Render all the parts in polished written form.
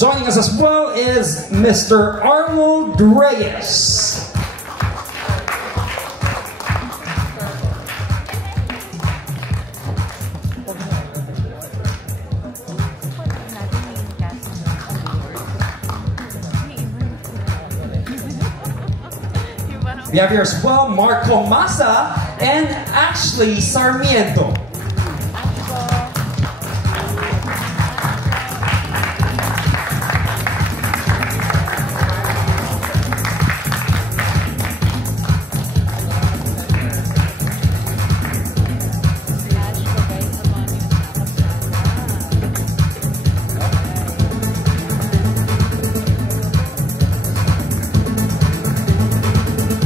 Joining us as well is Mr. Arnold Reyes. We have here as well Marco Massa and Ashley Sarmiento.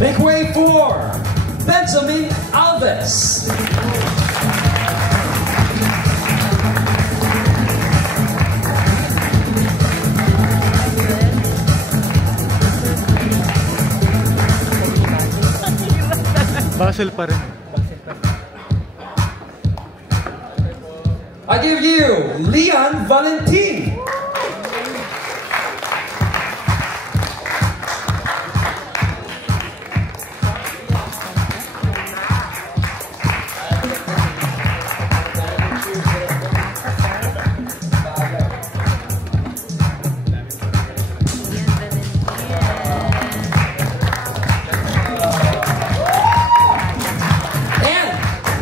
Make way for Benjamin Alves. Basel pa rin. I give you Leon Valentin.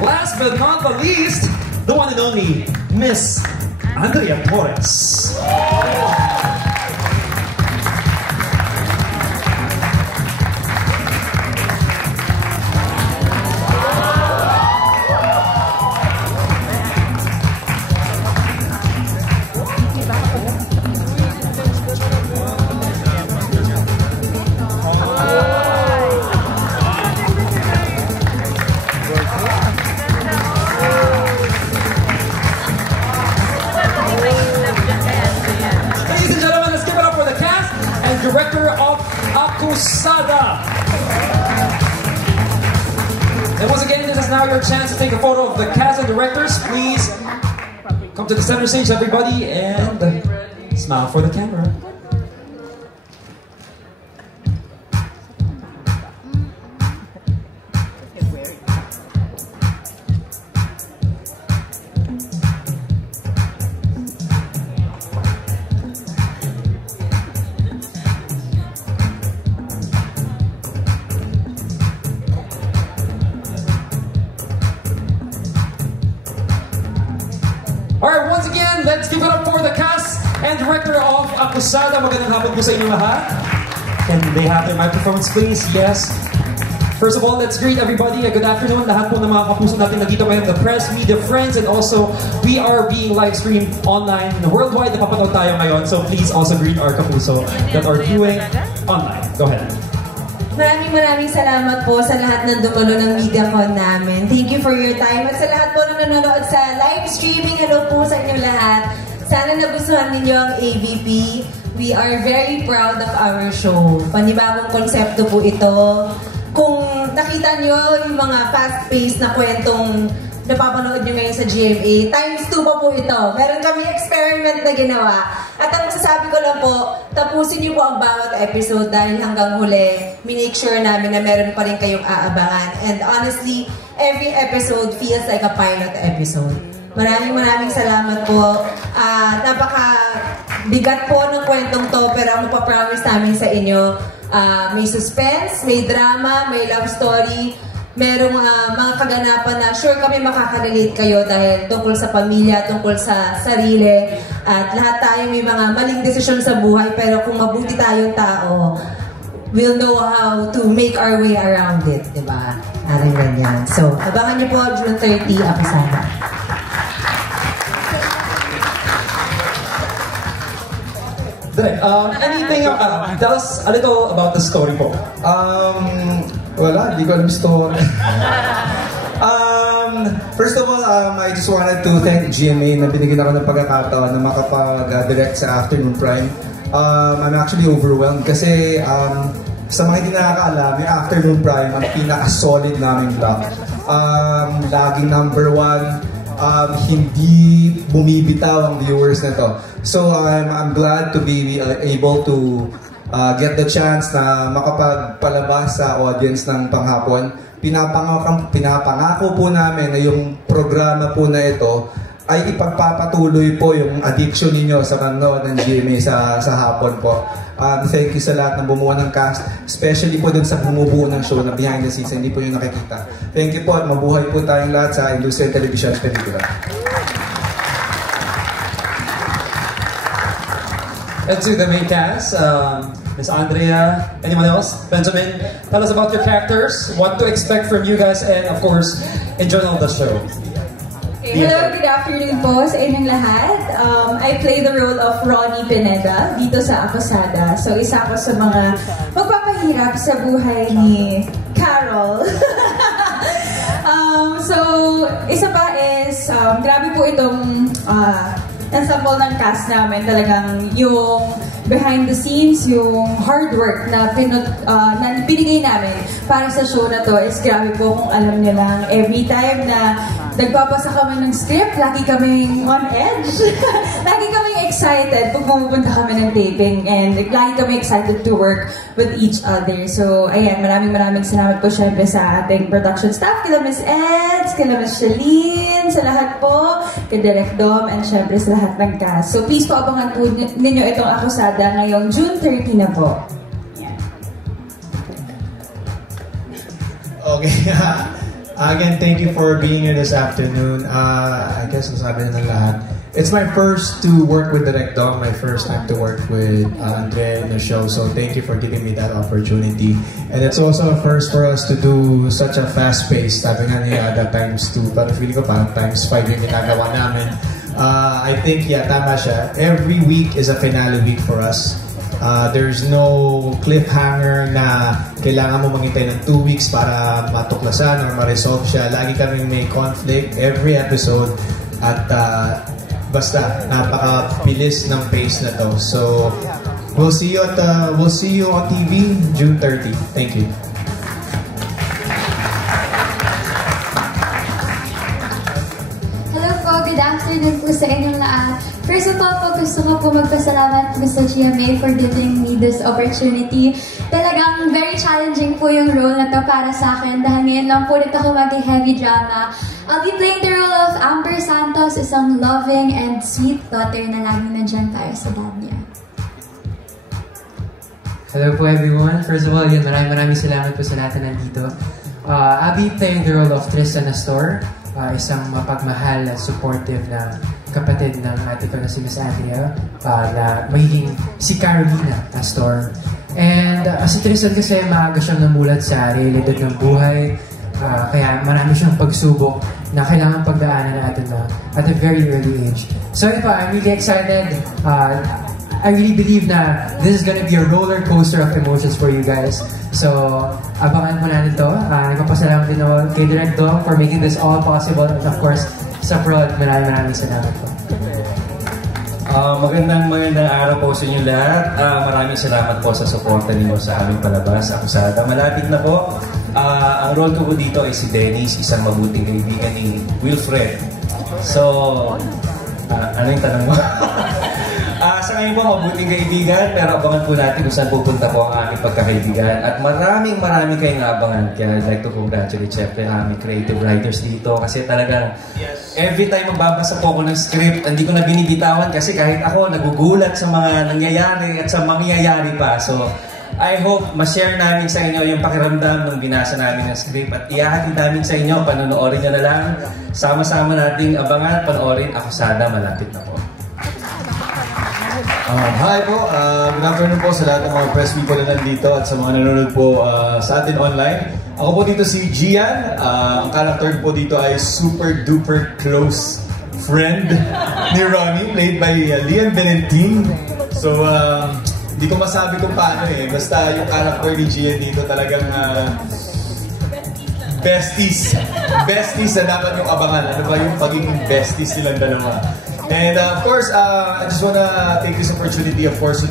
Last but not the least, the one and only Miss Andrea Torres. Director of Acusada. And once again, this is now your chance to take a photo of the cast and directors. Please come to the center stage, everybody, and smile for the camera. Alright, once again, let's give it up for the cast and director of Acusada. Magandang hapon po sa inyo lahat. Can they have their microphones, please? Yes. First of all, let's greet everybody. Good afternoon. Lahat po ng mga kapuso natin nandito ngayon, the press, media, friends, and also we are being live streamed online worldwide. Napapanood tayo ngayon, so please also greet our kapuso that are viewing online. Go ahead. Maraming salamat po sa lahat ng dumalo ng MediaCon namin. Thank you for your time. At sa lahat po na nanonood sa live streaming, hello po sa inyo lahat. Sana nagustuhan ninyo ang AVP. We are very proud of our show. Panibagong konsepto po ito. Kung nakita nyo yung mga fast-paced na kwentong napapanood nyo ngayon sa GMA, times 2 pa po ito. Meron kami experiment na ginawa. At ang masasabi ko lang po, tapusin niyo po ang bawat episode dahil hanggang huli, minake sure namin na meron pa rin kayong aabangan. And honestly, every episode feels like a pilot episode. Maraming salamat po. Napaka-bigat po ng kwentong to, pero ang mapapromise namin sa inyo, may suspense, may drama, may love story, merong mga kaganapan na sure kami makakarelate kayo dahil tungkol sa pamilya, tungkol sa sarili, at lahat tayo may mga maling desisyon sa buhay, pero kung mabuti tayong tao, we'll know how to make our way around it, diba? Aring ganyan. So, abangan niyo po June 30, Acusada. Anything, tell us a little about the story po. Wala, di ko alam story. First of all, I just wanted to thank GMA na binigyan ako ng pagkakataon na makapag-direct sa Afternoon Prime. I'm actually overwhelmed kasi sa mga hindi nakakaalam, yung Afternoon Prime ang pinaka-solid naming block. Laging number 1, hindi bumibitaw ang viewers na to. So I'm glad to be able to get the chance na makapagpalabas sa audience ng Panghapon. Pinapangako po namin na yung programa po na ito ay ipagpapatuloy po yung addiction ninyo sa panonood ng GMA sa hapon po. Thank you sa lahat ng bumuo ng cast, especially po dun sa bumubuo ng show na behind the scenes, hindi po yung nakikita. Thank you po at mabuhay po tayong lahat sa industriya ng television at pelikula. And to the main cast, Miss Andrea, anyone else? Benjamin, tell us about your characters, what to expect from you guys, and of course, enjoy all the show. Hello, good afternoon po sa inyong lahat. I play the role of Ronnie Pineda dito sa Acosada. So, isa ako sa mga magpapahirap sa buhay ni Carol. So, isa pa is, grabe po itong ensemble ng cast namin. Talagang yung behind the scenes, yung hard work na binigay namin para sa show na to is grabe po kung alam niyo lang. Every time na nagpapasa kami ng script, lagi kaming on edge. Lagi kaming excited pag pumunta kami ng taping and lagi kami excited to work with each other. So, ayan, maraming salamat po syempre sa ating production staff, kila Miss Eds, kila Miss Shalene, sa lahat po, kay Direk Dom, and syempre sa lahat ng cast. So, please po abangan po ninyo itong Acosada ngayong June 30 na po. Yeah. Okay. Again, thank you for being here this afternoon. I guess nasabi na ng lahat. It's my first to work with Direk Dom, my first time to work with Andre in the show. So thank you for giving me that opportunity. And it's also a first for us to do such a fast pace. Sabi nga niya, times 2, pero feeling ko parang times 5 yung ginagawa namin. I think, yeah, tama siya. Every week is a finale week for us. There's no cliffhanger na kailangan mo maghintay ng 2 weeks para matuklasan or ma-resolve siya. Lagi kami may conflict every episode at basta napaka-bilis ng pace na to. So we'll see you on TV June 30. Thank you. Hello po, good afternoon po sa inyong lahat. First of all po, gusto ko po magpasalamat sa GMA for giving me this opportunity. Talagang very challenging po yung role na to para sa akin dahil ngayon lang po dito ako mag-heavy drama. I'll be playing the role of Amber Santos, isang loving and sweet daughter na laging nandyan para sa dad niya. Hello po everyone. First of all, maraming salamat po sa lahat na nandito. I'll be playing the role of Tristan Astor, isang mapagmahal at supportive na kapatid ng ate ko na si Miss Andrea, na magiging si Carolina Astor. And si Tristan kasi maaga siyang namulat sa realidad ng buhay, kaya marami siyang pagsubok na kailangan pagdaanan natin na at a very early age. So ito, I'm really excited. I really believe na this is gonna be a roller coaster of emotions for you guys. So, abangan mo natin ito. Nagpapasalamat din ako kay Direk Dom for making this all possible. And of course, sa Prod, maraming salamat po. Magandang araw po sa inyo lahat. Maraming salamat po sa suporta ninyo sa aming palabas. Acosada, malapit na po. Ang role ko po dito ay si Dennis, isang mabuting kaibigan ni Wilfred. So, ano yung tanong mo? Sa ngayon po, mabuting kaibigan, pero abangan po natin kung saan pupunta po ang aming pagkakaibigan. At maraming kayong abangan. Kaya I'd like to congratulate syempre ang aming creative writers dito. Kasi talagang every time magbabasa po ako ng script, hindi ko na binibitawan kasi kahit ako nagugulat sa mga nangyayari at sa mangyayari pa. So, I hope ma-share namin sa inyo yung pakiramdam nung binasa namin ng script at ihahatid namin sa inyo, panonoorin nyo na lang. Sama-sama nating abangan, panoorin Acosada, malapit na po. Hi po, good afternoon po sa lahat ng mga press people na nandito at sa mga nanonood po sa atin online. Ako po dito si Gian, ang character po dito ay super duper close friend ni Ronnie, played by Lian Valentin. So, hindi ko masabi kung paano basta yung character ni Gian dito talagang besties na dapat yung abangan. Ano ba yung pagiging besties nilang dalawa? And of course, I just wanna take this opportunity, of course,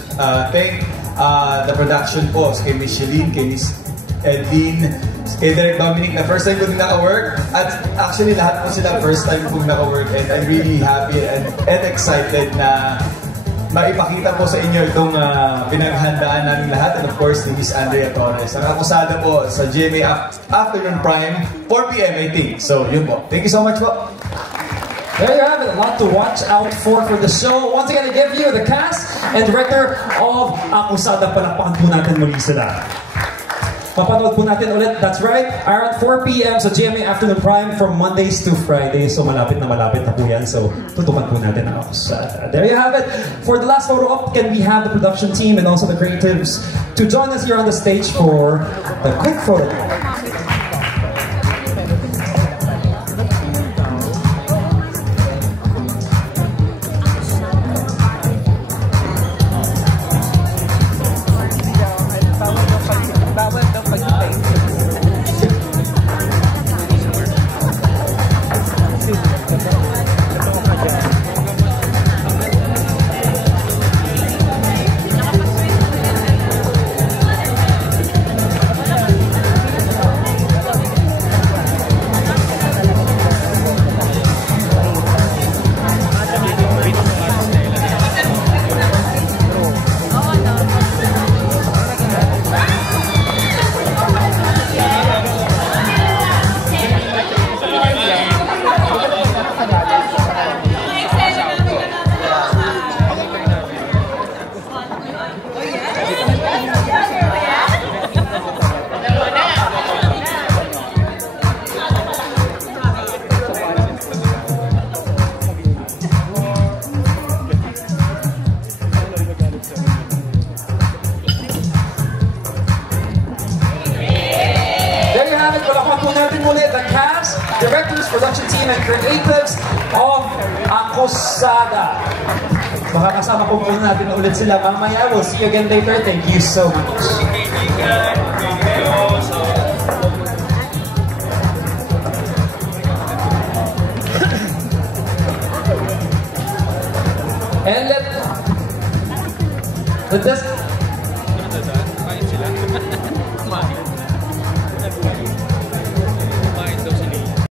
thank the production po, kay Miss Shalene, kay Miss and Dean, kay Direk Dominic na first time ko din naka-work. At actually, lahat po sila first time kong naka-work, and I'm really happy and excited na maipakita po sa inyo itong pinaghandaan namin lahat, and of course, ni Miss Andrea Torres. Ang akusada po sa GMA Afternoon Prime, 4 p.m. I think. So, yun po. Thank you so much po. There you have it, a lot to watch out for the show. Once again, I give you the cast and director of Akusada. Palakpakan po natin muli sila. Papanood po natin ulit, that's right, around 4 p.m. sa GMA Afternoon Prime from Mondays to Fridays. So malapit na po yan. So tutukan po natin ang Akusada. There you have it. For the last photo op, can we have the production team and also the creatives to join us here on the stage for the quick photo op. Directors, production team, and creatives of Akusada. Makakasama po muna natin ulit sila mamaya. We'll see you again later. Thank you so much. And let this